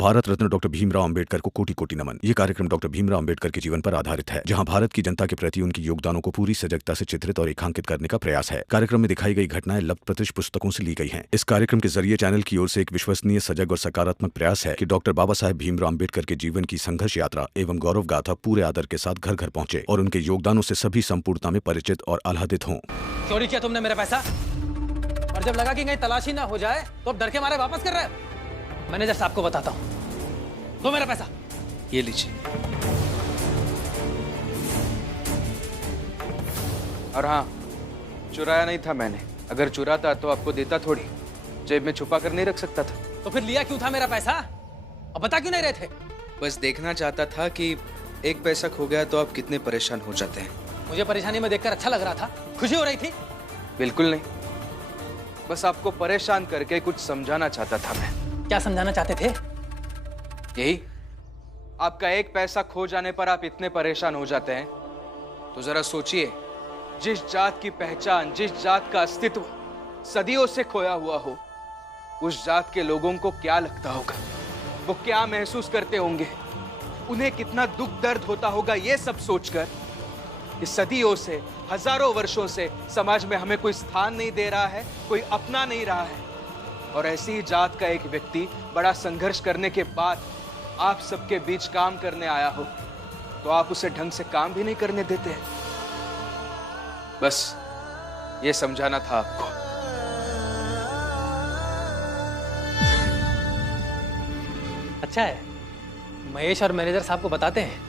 Bharat Ratna doctor Bhimrao Ambedkar को कोटि कोटि नमन। ये कार्यक्रम डॉक्टर भीमराव अंबेडकर के जीवन पर आधारित है, जहां भारत की जनता के प्रति उनके योगदानों को पूरी सजगता से चित्रित और रेखांकित करने का प्रयास है। कार्यक्रम में दिखाई गई घटनाएं लब्ध प्रतिष्ठ पुस्तकों से ली गई हैं। इस कार्यक्रम के जरिए चैनल की ओर से एक विश्वसनीय, सजग और सकारात्मक प्रयास है कि डॉक्टर बाबा साहेब भीमराव अंबेडकर के जीवन की संघर्ष यात्रा एवं गौरव गाथा पूरे आदर के साथ घर घर पहुंचे और उनके योगदानों से सभी संपूर्णता में परिचित और आह्लादित हों। चोरी किया तुमने मेरा पैसा, और जब लगा कि कहीं तलाशी ना हो जाए तो अब डर के मारे वापस कर रहे हो। मैनेजर साहब को बताता हूँ, दो मेरा पैसा। ये लीजिए। और हाँ, चुराया नहीं था मैंने। अगर चुराता तो आपको देता थोड़ी, जेब में छुपा कर नहीं रख सकता था। तो फिर लिया क्यों था मेरा पैसा, और बता क्यों नहीं रहे थे? बस देखना चाहता था कि एक पैसा खो गया तो आप कितने परेशान हो जाते हैं। मुझे परेशानी में देखकर अच्छा लग रहा था, खुशी हो रही थी? बिल्कुल नहीं, बस आपको परेशान करके कुछ समझाना चाहता था मैं। क्या समझाना चाहते थे? यही, आपका एक पैसा खो जाने पर आप इतने परेशान हो जाते हैं, तो जरा सोचिए, जिस जात की पहचान, जिस जात का अस्तित्व सदियों से खोया हुआ हो, उस जात के लोगों को क्या लगता होगा, वो क्या महसूस करते होंगे, उन्हें कितना दुख दर्द होता होगा। ये सब सोचकर इस सदियों से, हजारों वर्षों से समाज में हमें कोई स्थान नहीं दे रहा है, कोई अपना नहीं रहा है, और ऐसी ही जात का एक व्यक्ति बड़ा संघर्ष करने के बाद आप सबके बीच काम करने आया हो, तो आप उसे ढंग से काम भी नहीं करने देते हैं। बस ये समझाना था आपको। अच्छा है, महेश और मैनेजर साहब को बताते हैं,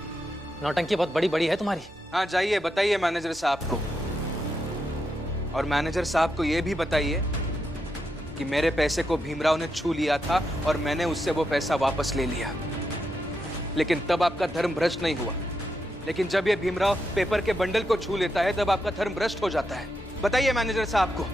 नौटंकी बहुत बड़ी बड़ी है तुम्हारी। हाँ, जाइए बताइए मैनेजर साहब को, और मैनेजर साहब को यह भी बताइए कि मेरे पैसे को भीमराव ने छू लिया था और मैंने उससे वो पैसा वापस ले लिया, लेकिन तब आपका धर्म भ्रष्ट नहीं हुआ। लेकिन जब ये भीमराव पेपर के बंडल को छू लेता है, तब आपका धर्म भ्रष्ट हो जाता है। बताइए मैनेजर साहब को।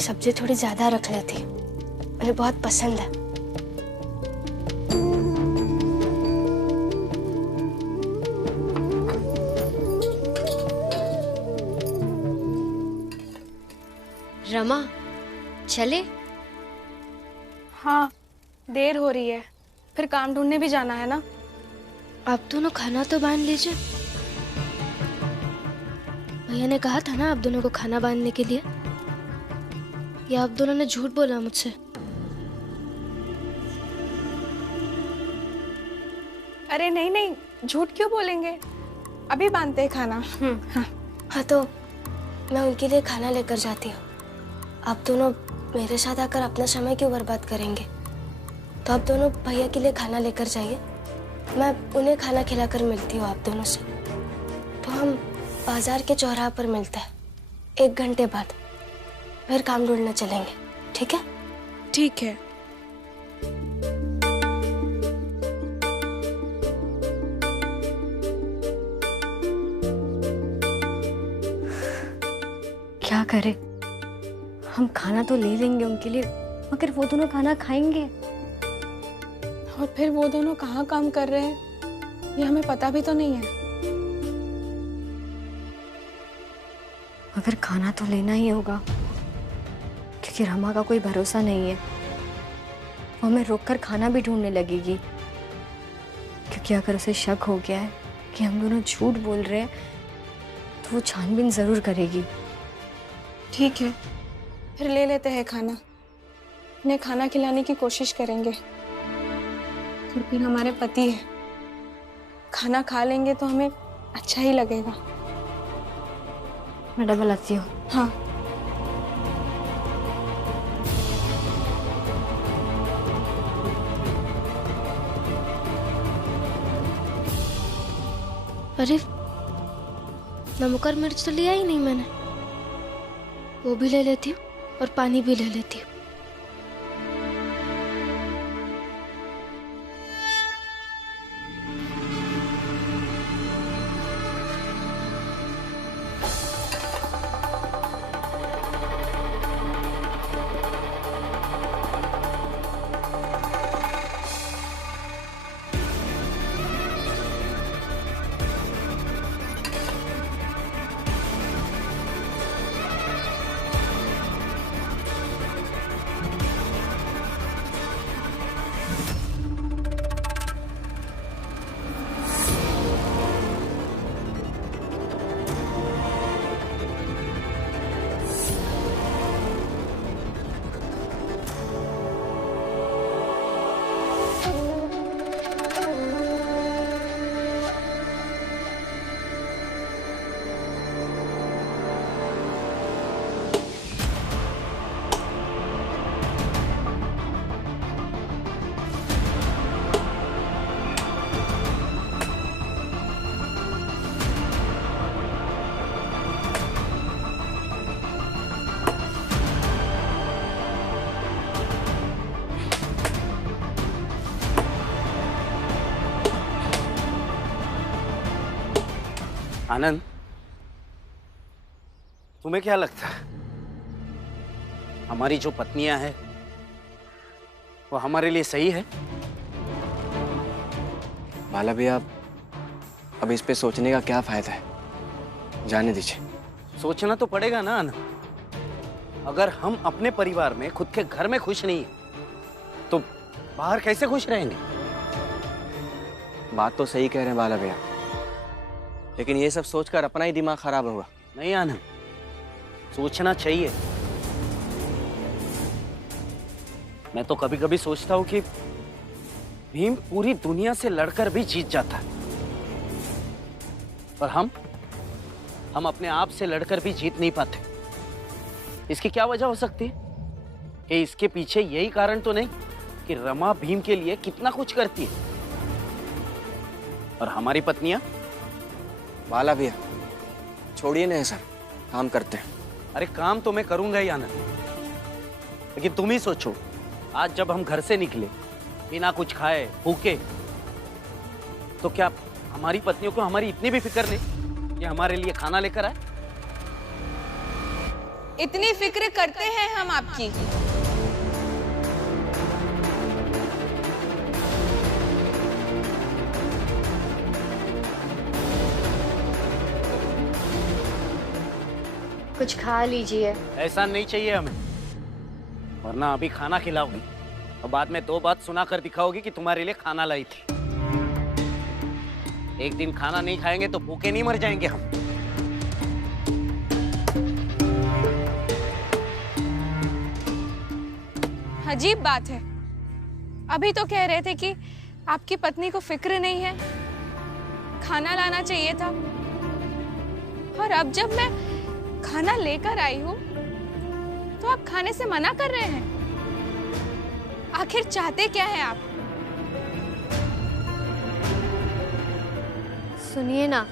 सब्जी थोड़ी ज्यादा रख लेती, मुझे बहुत पसंद है। रमा, चले? हाँ, देर हो रही है, फिर काम ढूंढने भी जाना है ना। आप दोनों खाना तो बांध लीजिए। भैया ने कहा था ना आप दोनों को खाना बांधने के लिए, या आप दोनों ने झूठ बोला मुझसे? अरे नहीं नहीं, झूठ क्यों बोलेंगे, अभी बांधते हैं खाना। हाँ हाँ, तो मैं उनके लिए खाना लेकर जाती हूँ। आप दोनों मेरे साथ आकर अपना समय क्यों बर्बाद करेंगे? तो आप दोनों भैया के लिए खाना लेकर जाइए, मैं उन्हें खाना खिलाकर मिलती हूँ आप दोनों से। तो हम बाजार के चौराहे पर मिलते हैं 1 घंटे बाद, फिर काम ढूंढने चलेंगे, ठीक है? ठीक है। क्या करें, हम खाना तो ले लेंगे उनके लिए, मगर वो दोनों खाना खाएंगे? और फिर वो दोनों कहाँ काम कर रहे हैं, ये हमें पता भी तो नहीं है। मगर खाना तो लेना ही होगा, क्योंकि रमा का कोई भरोसा नहीं है। वो हमें रोककर खाना भी ढूंढने लगेगी, क्योंकि अगर उसे शक हो गया है कि हम दोनों झूठ बोल रहे हैं, तो वो छानबीन जरूर करेगी। ठीक है, फिर ले लेते हैं खाना, उन्हें खाना खिलाने की कोशिश करेंगे। और फिर हमारे पति है, खाना खा लेंगे तो हमें अच्छा ही लगेगा। मैं डबल आती हूँ। हाँ। अरे, नमक और मिर्च तो लिया ही नहीं मैंने, वो भी ले लेती हूँ और पानी भी ले लेती हूँ। आनंद, तुम्हें क्या लगता है हमारी जो पत्नियां हैं वो हमारे लिए सही है? बाला भैया, अब इस पे सोचने का क्या फायदा है, जाने दीजिए। सोचना तो पड़ेगा ना आनंद। अगर हम अपने परिवार में, खुद के घर में खुश नहीं है तो बाहर कैसे खुश रहेंगे? बात तो सही कह रहे हैं बाला भैया, लेकिन ये सब सोचकर अपना ही दिमाग खराब होगा। नहीं आनंद, सोचना चाहिए। मैं तो कभी कभी सोचता हूं कि भीम पूरी दुनिया से लड़कर भी जीत जाता है, पर हम अपने आप से लड़कर भी जीत नहीं पाते। इसकी क्या वजह हो सकती है? कि इसके पीछे यही कारण तो नहीं कि रमा भीम के लिए कितना कुछ करती है और हमारी पत्नियां? बाला भैया छोड़िए ना सर, काम करते हैं। अरे काम तो मैं करूंगा ही आनंद, लेकिन तुम ही सोचो, आज जब हम घर से निकले बिना कुछ खाए भूखे, तो क्या हमारी पत्नियों को हमारी इतनी भी फिक्र नहीं कि हमारे लिए खाना लेकर आए? इतनी फिक्र करते हैं हम आपकी। कुछ खा लीजिए। ऐसा नहीं चाहिए हमें, वरना अभी खाना खिलाओगी और बाद में 2 बात सुना कर दिखाओगी कि तुम्हारे लिए खाना लाई थी। एक दिन खाना नहीं खाएंगे तो भूखे नहीं मर जाएंगे हम। अजीब बात है, अभी तो कह रहे थे कि आपकी पत्नी को फिक्र नहीं है, खाना लाना चाहिए था, और अब जब मैं खाना लेकर आई हूँ तो आप खाने से मना कर रहे हैं। आखिर चाहते क्या हैं आप? सुनिए ना,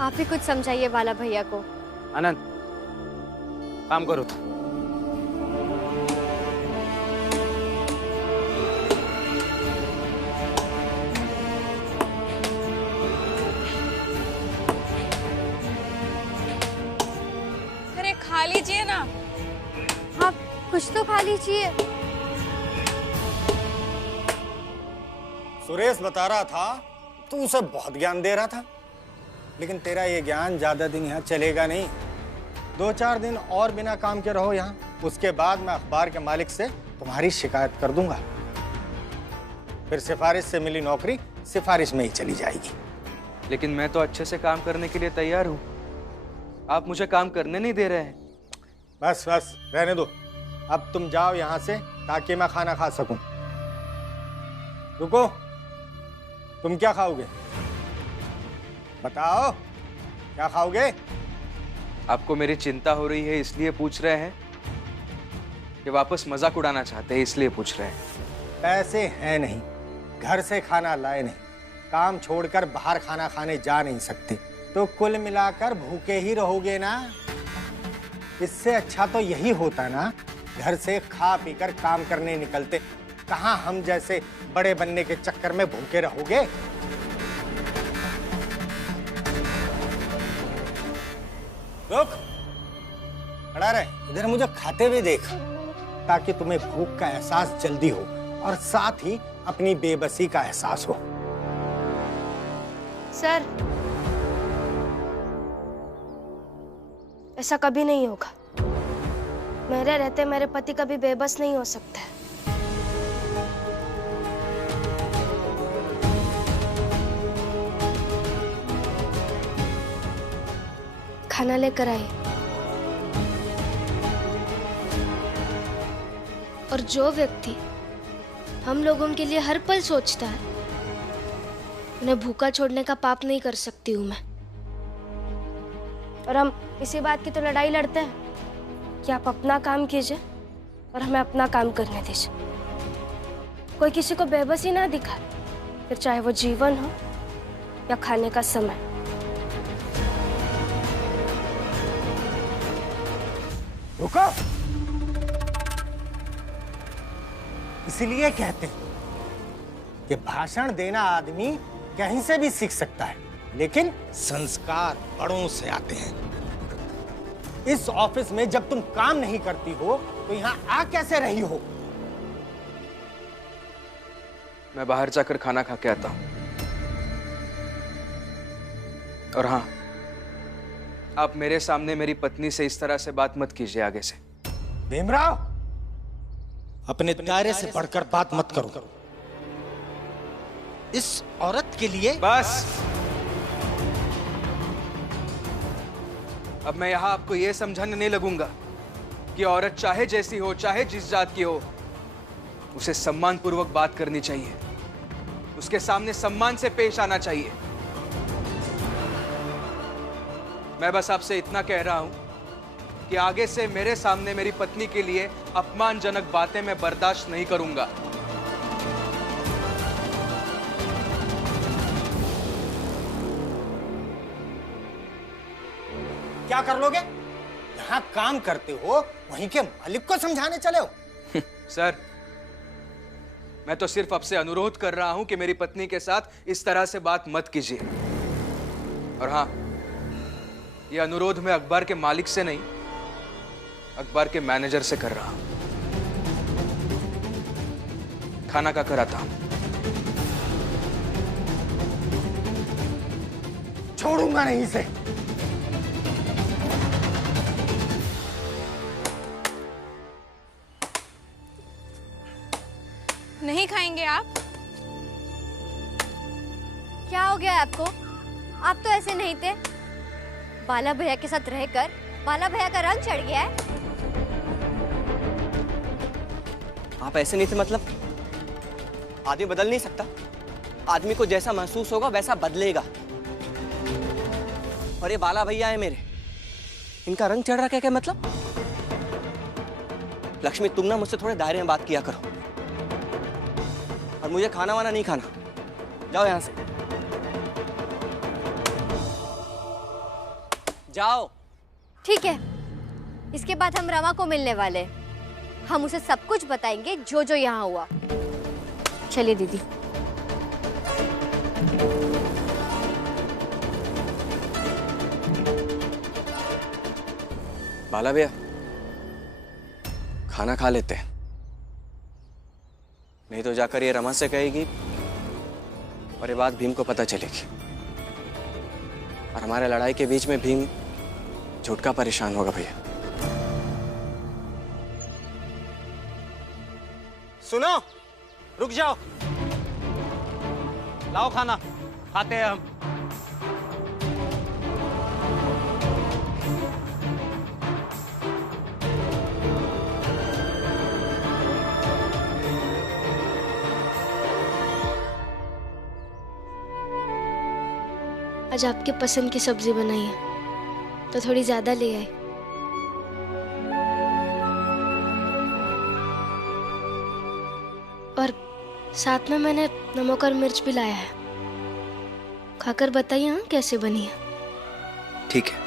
आप ही कुछ समझाइए बाला भैया को। आनंद, काम करो तो। अरे खा लीजिए ना। आप कुछ तो खा लीजिए। सुरेश बता रहा था तू उसे बहुत ज्ञान दे रहा था, लेकिन तेरा ये ज्ञान ज्यादा दिन यहाँ चलेगा नहीं। 2-4 दिन और बिना काम के रहो यहाँ, उसके बाद मैं अखबार के मालिक से तुम्हारी शिकायत कर दूंगा। फिर सिफारिश से मिली नौकरी सिफारिश में ही चली जाएगी। लेकिन मैं तो अच्छे से काम करने के लिए तैयार हूँ, आप मुझे काम करने नहीं दे रहे हैं। बस बस रहने दो, अब तुम जाओ यहाँ से ताकि मैं खाना खा सकूं। रुको, तुम क्या खाओगे? बताओ क्या खाओगे? आपको मेरी चिंता हो रही है इसलिए पूछ रहे हैं कि वापस मजाक उड़ाना चाहते हैं इसलिए पूछ रहे हैं? पैसे हैं नहीं, घर से खाना लाए नहीं, काम छोड़कर बाहर खाना खाने जा नहीं सकते, तो कुल मिलाकर भूखे ही रहोगे ना। इससे अच्छा तो यही होता ना, घर से खा पीकर काम करने निकलते। कहाँ हम जैसे बड़े बनने के चक्कर में भूखे रहोगे। रुक, खड़ा रहे, इधर मुझे खाते हुए देख, ताकि तुम्हें भूख का एहसास जल्दी हो और साथ ही अपनी बेबसी का एहसास हो। सर, ऐसा कभी नहीं होगा। मेरे रहते मेरे पति कभी बेबस नहीं हो सकता है। खाना लेकर आइए। और जो व्यक्ति हम लोगों के लिए हर पल सोचता है, उन्हें भूखा छोड़ने का पाप नहीं कर सकती हूं मैं। और हम इसी बात की तो लड़ाई लड़ते हैं कि आप अपना काम कीजिए और हमें अपना काम करने दीजिए। कोई किसी को बेबसी ना दिखाए, फिर चाहे वो जीवन हो या खाने का समय। रुको, इसलिए कहते हैं कि भाषण देना आदमी कहीं से भी सीख सकता है, लेकिन संस्कार बड़ों से आते हैं। इस ऑफिस में जब तुम काम नहीं करती हो तो यहां आ कैसे रही हो? मैं बाहर जाकर खाना खा के आता हूं। और हाँ, आप मेरे सामने मेरी पत्नी से इस तरह से बात मत कीजिए आगे से। भीमराव, अपने दायरे से बढ़कर बात मत करो। इस औरत के लिए बस। अब मैं यहां आपको यह समझाने नहीं लगूंगा कि औरत चाहे जैसी हो, चाहे जिस जात की हो, उसे सम्मान पूर्वक बात करनी चाहिए, उसके सामने सम्मान से पेश आना चाहिए। मैं बस आपसे इतना कह रहा हूं कि आगे से मेरे सामने मेरी पत्नी के लिए अपमानजनक बातें मैं बर्दाश्त नहीं करूंगा। क्या कर लोगे? यहां काम करते हो, वहीं के मालिक को समझाने चले हो? सर, मैं तो सिर्फ आपसे अनुरोध कर रहा हूं कि मेरी पत्नी के साथ इस तरह से बात मत कीजिए। और हाँ, यह अनुरोध मैं अखबार के मालिक से नहीं, अखबार के मैनेजर से कर रहा हूं। खाना का कर आता हूं। छोड़ूंगा नहीं इसे। नहीं खाएंगे आप? क्या हो गया आपको? आप तो ऐसे नहीं थे। बाला भैया के साथ रहकर बाला भैया का रंग चढ़ गया है। आप ऐसे नहीं थे मतलब? आदमी बदल नहीं सकता। आदमी को जैसा महसूस होगा वैसा बदलेगा। और ये बाला भैया है मेरे, इनका रंग चढ़ रहा क्या मतलब? लक्ष्मी, तुम ना मुझसे थोड़े दायरे में बात किया करो। और मुझे खाना वाना नहीं खाना, जाओ यहां से, जाओ। ठीक है, इसके बाद हम रमा को मिलने वाले, हम उसे सब कुछ बताएंगे जो जो यहाँ हुआ। चलिए दीदी। बाला भैया, खाना खा लेते हैं, नहीं तो जाकर ये रमा से कहेगी और ये बात भीम को पता चलेगी, और हमारे लड़ाई के बीच में भीम झुटका परेशान होगा। भैया सुनो, रुक जाओ, लाओ खाना, खाते हैं हम। आज आपके पसंद की सब्जी बनाई है तो थोड़ी ज्यादा ले आए। और साथ में मैंने नमक और मिर्च भी लाया है, खाकर बताइए हाँ कैसे बनी है। ठीक है।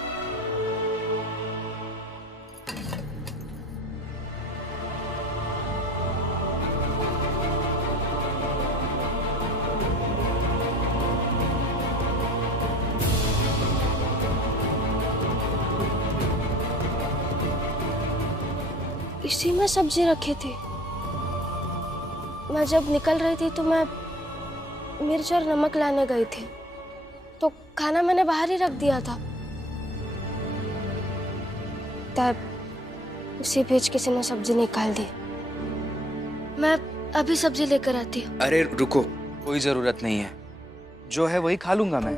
इसी में सब्जी रखी थी। मैं जब निकल रही थी तो मैं मिर्च और नमक लाने गई थी, तो खाना मैंने बाहर ही रख दिया था। तब उसी बीच किसी ने सब्जी निकाल दी। मैं अभी सब्जी लेकर आती हूँ। अरे रुको, कोई जरूरत नहीं है, जो है वही खा लूंगा मैं।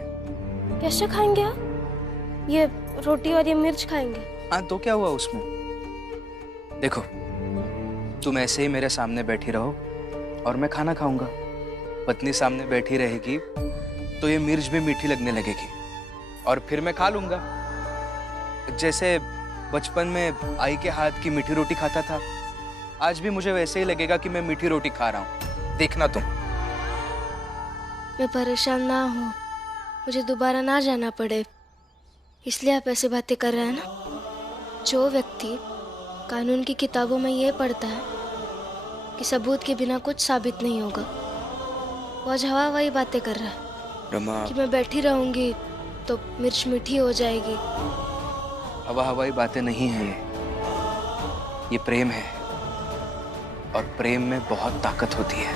कैसे खाएंगे आप? ये रोटी और ये मिर्च खाएंगे? हाँ, तो क्या हुआ उसमें? देखो, तुम ऐसे ही मेरे सामने बैठी रहो और मैं खाना खाऊंगा। पत्नी सामने बैठी रहेगी तो ये मिर्च भी मीठी लगने लगेगी और फिर मैं खा लूंगा। जैसे बचपन में आई के हाथ की मीठी रोटी खाता था, आज भी मुझे वैसे ही लगेगा कि मैं मीठी रोटी खा रहा हूँ। देखना तुम। मैं परेशान ना हूँ, मुझे दोबारा ना जाना पड़े, इसलिए आप ऐसी बातें कर रहे हैं ना। जो व्यक्ति कानून की किताबों में ये पढ़ता है कि सबूत के बिना कुछ साबित नहीं होगा, वो आज हवा वही बातें कर रहा है। रमा, कि मैं बैठी रहूंगी तो मिर्च मीठी हो जाएगी। हवा हवाई बातें नहीं हैं ये प्रेम है, और प्रेम में बहुत ताकत होती है।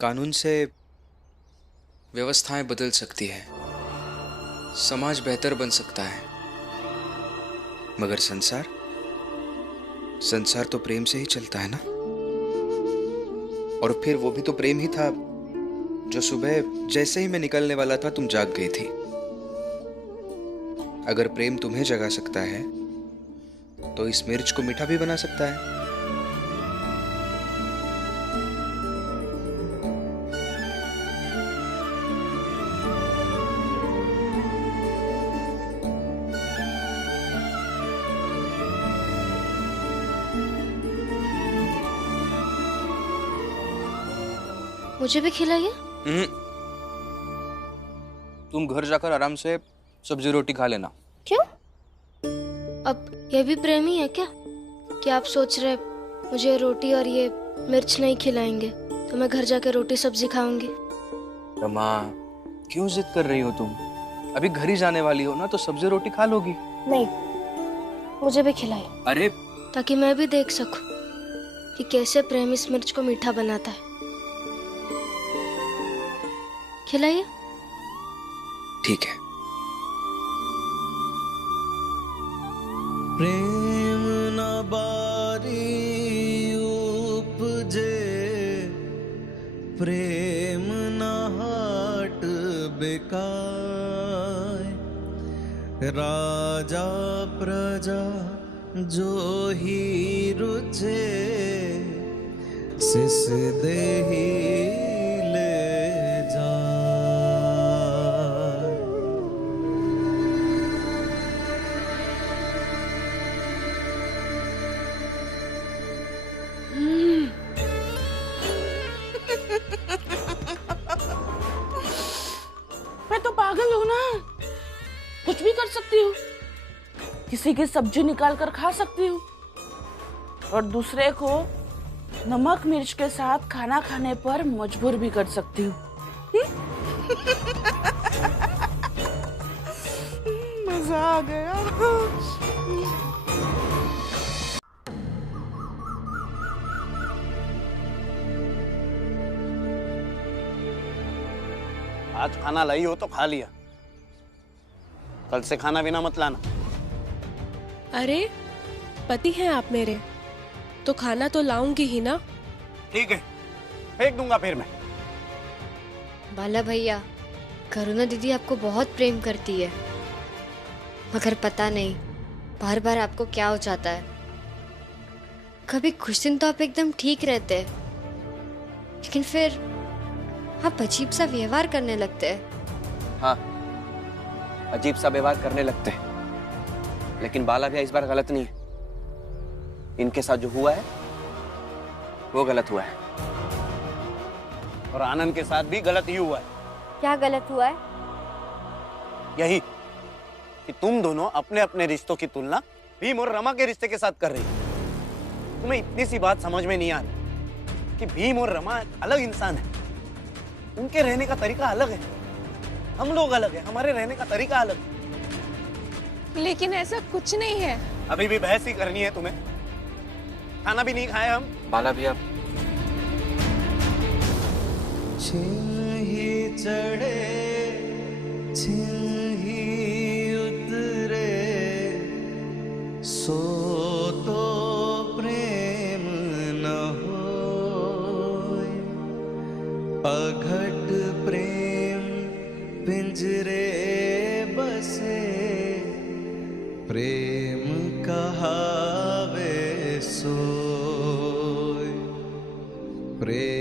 कानून से व्यवस्थाएं बदल सकती है, समाज बेहतर बन सकता है, मगर संसार तो प्रेम से ही चलता है ना। और फिर वो भी तो प्रेम ही था जो सुबह जैसे ही मैं निकलने वाला था तुम जाग गई थी। अगर प्रेम तुम्हें जगा सकता है तो इस मिर्च को मीठा भी बना सकता है। मुझे भी खिलाइए। तुम घर जाकर आराम से सब्जी रोटी खा लेना। क्यों? अब ये भी प्रेम ही है क्या कि आप सोच रहे मुझे रोटी और ये मिर्च नहीं खिलाएंगे तो मैं घर जाकर रोटी सब्जी खाऊंगी? रमा, क्यों जिद कर रही हो तुम? अभी घर ही जाने वाली हो ना, तो सब्जी रोटी खा लोगी। नहीं, मुझे भी खिलाइए। अरे ताकि मैं भी देख सकूं कि कैसे प्रेम इस मिर्च को मीठा बनाता है। खिलाइए। ठीक है। प्रेम न बारी उपजे, प्रेम न हाट बिकाय, राजा प्रजा जो ही रुचे, सिस देही ले जाय। मैं तो पागल हूँ ना, कुछ भी कर सकती हूँ। किसी की सब्जी निकाल कर खा सकती हूँ और दूसरे को नमक मिर्च के साथ खाना खाने पर मजबूर भी कर सकती हूँ। मजा आ गया। आज खाना लाई हो तो खा लिया, कल से खाना बिना मत लाना। अरे पति हैं आप मेरे, तो खाना तो लाऊंगी ही ना। ठीक है, फेंक दूंगा फिर मैं। बाला भैया, करुणा दीदी आपको बहुत प्रेम करती है, मगर पता नहीं बार बार आपको क्या हो जाता है। कभी कुछ दिन तो आप एकदम ठीक रहते हैं, लेकिन फिर आप अजीब सा व्यवहार करने लगते हैं। हाँ, अजीब सा व्यवहार करने लगते हैं, लेकिन बाला भैया इस बार गलत नहीं है। इनके साथ जो हुआ है वो गलत हुआ है, और आनंद के साथ भी गलत ही हुआ है। क्या गलत हुआ है? यही कि तुम दोनों अपने अपने रिश्तों की तुलना भीम और रमा के रिश्ते के साथ कर रही हो। तुम्हें इतनी सी बात समझ में नहीं आ रही कि भीम और रमा अलग इंसान है, उनके रहने का तरीका अलग है, हम लोग अलग है, हमारे रहने का तरीका अलग है। लेकिन ऐसा कुछ नहीं है। अभी भी बहस ही करनी है तुम्हें? खाना भी नहीं खाए हम। बाला भैया, छिन ही चढ़े छिन ही उतरे, सो तो प्रेम न होय, अघट प्रेम पिंजरे बसे, प्रेम कहावे सोय, प्रेम